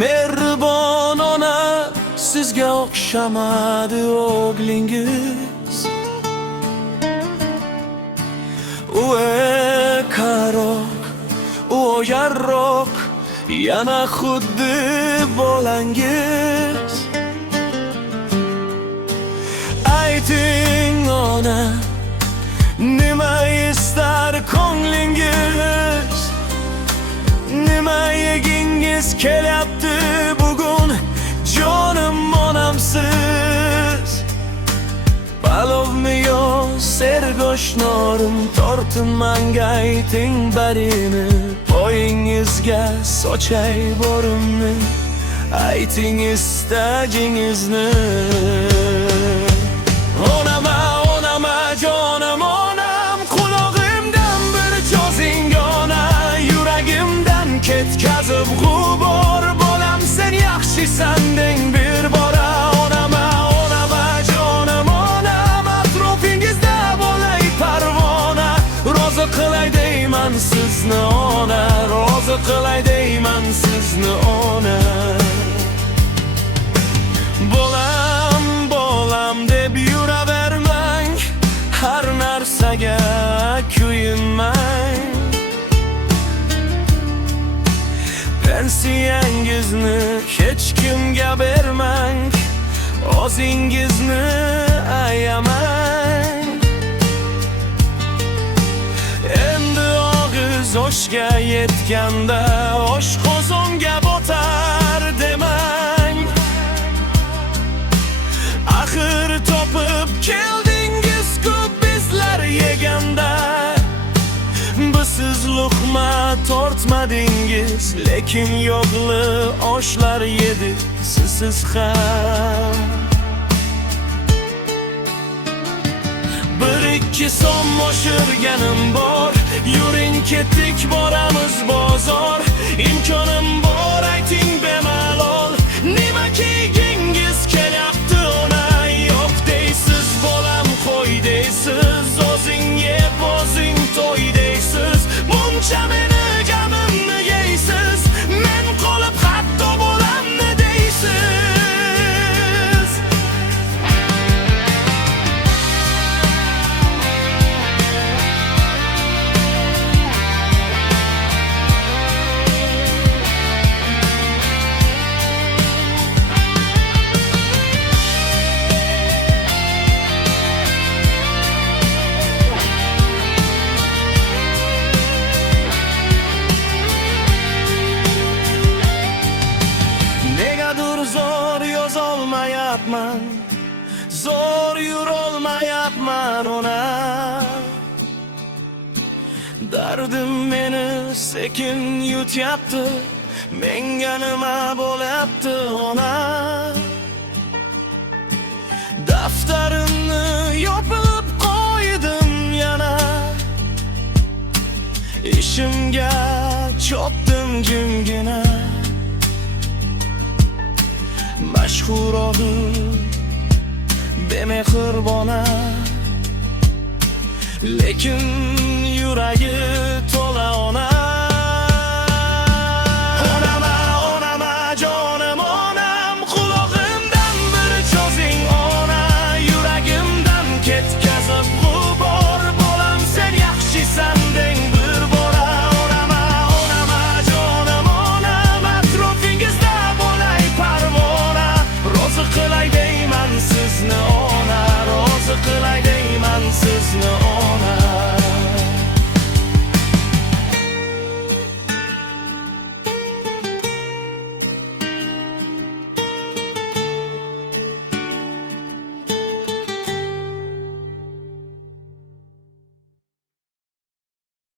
Mehribon ona sizga o'xshamadi o'g'lingiz. U karoq, u yarroq, yana xuddi bolangiz. Ayting ona, nima istar ko'nglingiz? Nima yegingiz kelyapti bugun, jonim onamsiz? Palovmi yo sergo'sh norim, tortinmang ayting barini. Poyingizga sochay borimni, ayting istagingizni. Onama, onama jonim onam, qulog'imdan bir cho'zing ona. Yuragimdan ketkazib g'ubor, bolam sen yaxshisan deng bir bora. Onama, onama jonim onam, atrofingizda bo'lay parvona. Rozi qilay deyman sizni ona, rozi qilay deyman sizni ona. Bolam, bolam deb yuravermang, har narsaga kuyinmang. Pensiyangizni hech kimga bermang, o'zingizni ayamang. Endi og'iz oshga yetganda oshqozonga botar demang. Axir topib keldingiz-ku bizlar yeganda. Siz luqma tortmadingiz, lekin yog'li oshlar yedi siz ham. Bir ikki so'm oshirganim bor, yuring ketdik boramiz bozor. Imkonim bor ayting bemalol, nima kiygingiz kelyapti ona? Yo'q deysiz bolam, qo'y deysiz, o'zing yeb o'zing to'y deysiz. Buncha meni gamimni yeysiz, men qolib hatto bo'lamni deysiz. Zo'r yozolmayapman, zo'r yurolmayapman ona. Dardim meni sekin yutyapti, menga nima bo'lyapti ona? Daftarimni yopib qo'ydim yana, ishimga chopdim jimgina. Mashhur o'g'il, bemehribona, lekin yuragi to'la ona.